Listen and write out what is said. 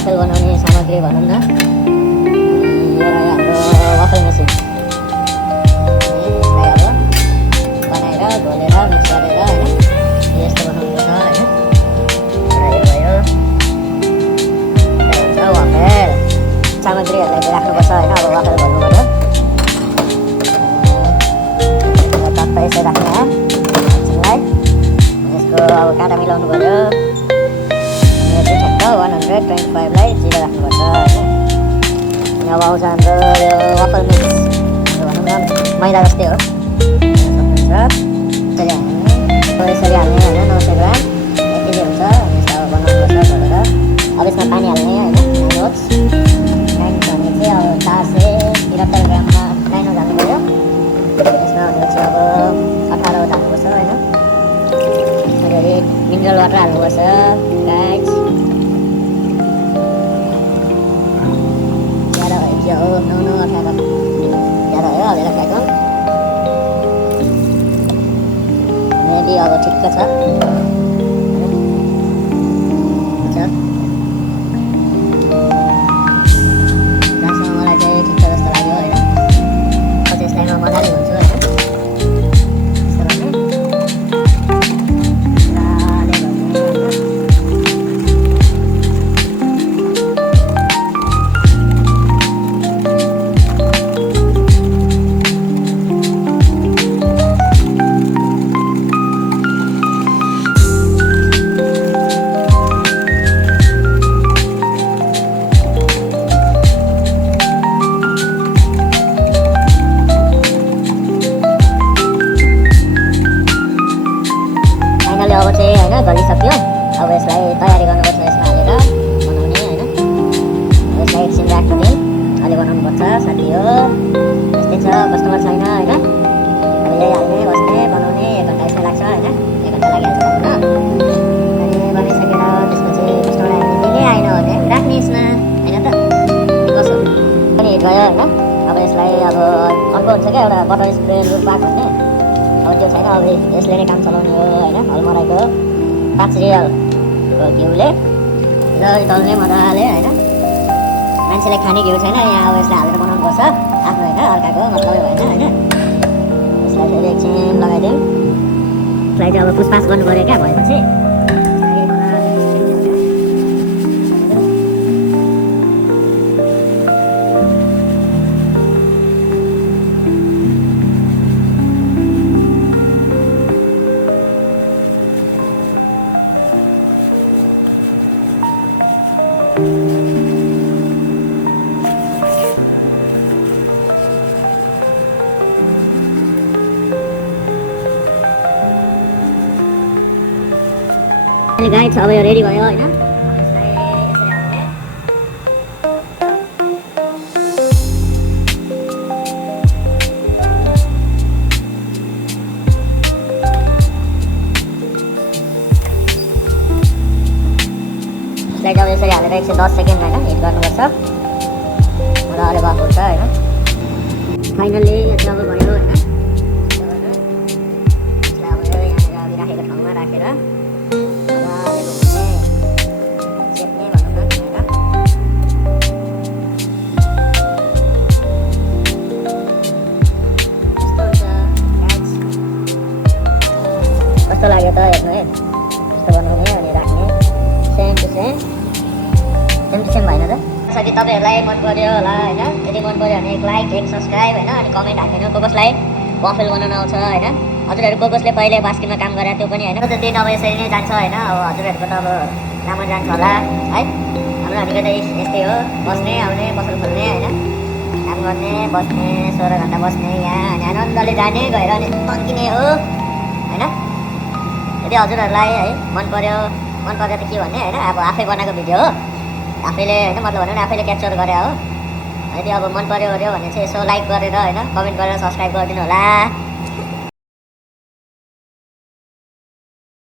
Waffle बनाउने सामग्री भनौँ न, यो रह्यो हाम्रो वाफल मेसिन। यसलाई अब बनाएर घोलेर मिक्स गरेर होइन यस्तो बनाउनुपर्छ होइन। र यो भयो के भन्छ वाफल सामग्रीहरूलाई राख्नुपर्छ होइन। अब वाफल घोल्नु पर्यो, टक्क यसै राख्ने एकछिनलाई। यसको अब काँटा मिलाउनु पर्यो, ठ्याक्क 125 लाई 0 राख्नुपर्छ होइन। अब आउँछ हाम्रो यो वाफल मिक्स, भनौँ न मैदा जस्तै हो, सक्नुहुन्छ यसरी हाल्ने होइन। 900 ग्राम यति चाहिँ हुन्छ। यसलाई अब बनाउनुपर्छ घोलेर। अब यसमा पानी हाल्ने होइन। 9 ओट्स 9 भने चाहिँ अब 473 ग्राममा 9 हाल्नु पऱ्यो। यसमा भनेपछि अब 18 हाल्नुपर्छ होइन। अलिअलि मिनरल वाटर हाल्नुपर्छ गाइस। ज्यादा भयो कि हो 9 18 ज्यादा भयो। अब यसलाई फ्याँकौँ, मेबी अब ठिक्क छ। जहाँसम्म मलाई चाहिँ ठिक्क जस्तो लाग्यो होइन। पछि यसलाई म मजाले हुन्छु होइन। अब चाहिँ होइन गलिसक्यो। अब यसलाई तयारी गर्नुपर्छ, यसमा हालेर बनाउने होइन। यसलाई एकछिन राख्नु दिन अलि बनाउनुपर्छ साथी हो। यस्तै छ, कस्टमर छैन होइन। अब यही हाल्ने बस्ने बनाउने 1 घन्टा जस्तो लाग्छ होइन। 1 घन्टा लागिहाल्छ बनाउन। अनि बनाइसकेर त्यसपछि कस्टमर आयो भने आएन भने राख्ने यसमा होइन त कसो पनि हिट भयो होइन। अब यसलाई अब अर्को हुन्छ क्या एउटा बटर स्प्रे लुप पाक भन्ने, अब त्यो छैन। अब यसले नै काम चलाउने हो होइन। हलमराईको 5 रियलको घिउले दल्ने मजाले होइन। मान्छेले खाने घिउ छैन यहाँ, अब यसलाई हालेर बनाउनुपर्छ आफ्नो होइन, अर्काको मतलब भएन होइन। यसलाई फेरि एकछिन लगाइदिउँ। यसलाई चाहिँ अब पुसपास गर्नु पऱ्यो क्या भएपछि। गाइस अब यो रेडी भयो होइन। यसलाई यसरी हाल्ने। यसलाई अब यसरी हालेर 110 सेकेन्ड होइन हिट गर्नुपर्छ। मजाले भएको हुन्छ होइन। फाइनल्ली यो चाहिँ अब भयो होइन। यसलाई अब यहाँनिर अघि राखेको ठाउँमा राखेर कस्तो लाग्यो त हेर्नु है। यस्तो बनाउने अनि राख्ने सेम टु सेम भएन त। साथी तपाईँहरूलाई मन पर्यो होला होइन। यदि मन पर्यो भने लाइक 1 सब्सक्राइब होइन। अनि कमेन्ट हालिदिनु कसलाई वाफल बनाउन आउँछ होइन। हजुरहरू कसले पहिले बास्केटमा काम गरे त्यो पनि होइन। त्यो दिन अब यसरी नै जान्छ होइन। अब हजुरहरूको त अब राम्रो जान्छ होला है। हाम्रो भनेको चाहिँ यस्तै हो, बस्ने आउने पसल खोल्ने होइन, काम गर्ने बस्ने 16 घन्टा बस्ने यहाँ अनि आनन्दले जाने गएर अनि तन्किने हो होइन। यदि हजुरहरूलाई है मन पर्यो त के भन्ने होइन। अब आफै बनाएको भिडियो हो, आफैले होइन मतलब भन्यो भने आफैले क्याप्चर गरे हो। यदि अब मन पर्यो भने चाहिँ यसो लाइक गरेर होइन कमेन्ट गरेर सब्सक्राइब गरिदिनु होला।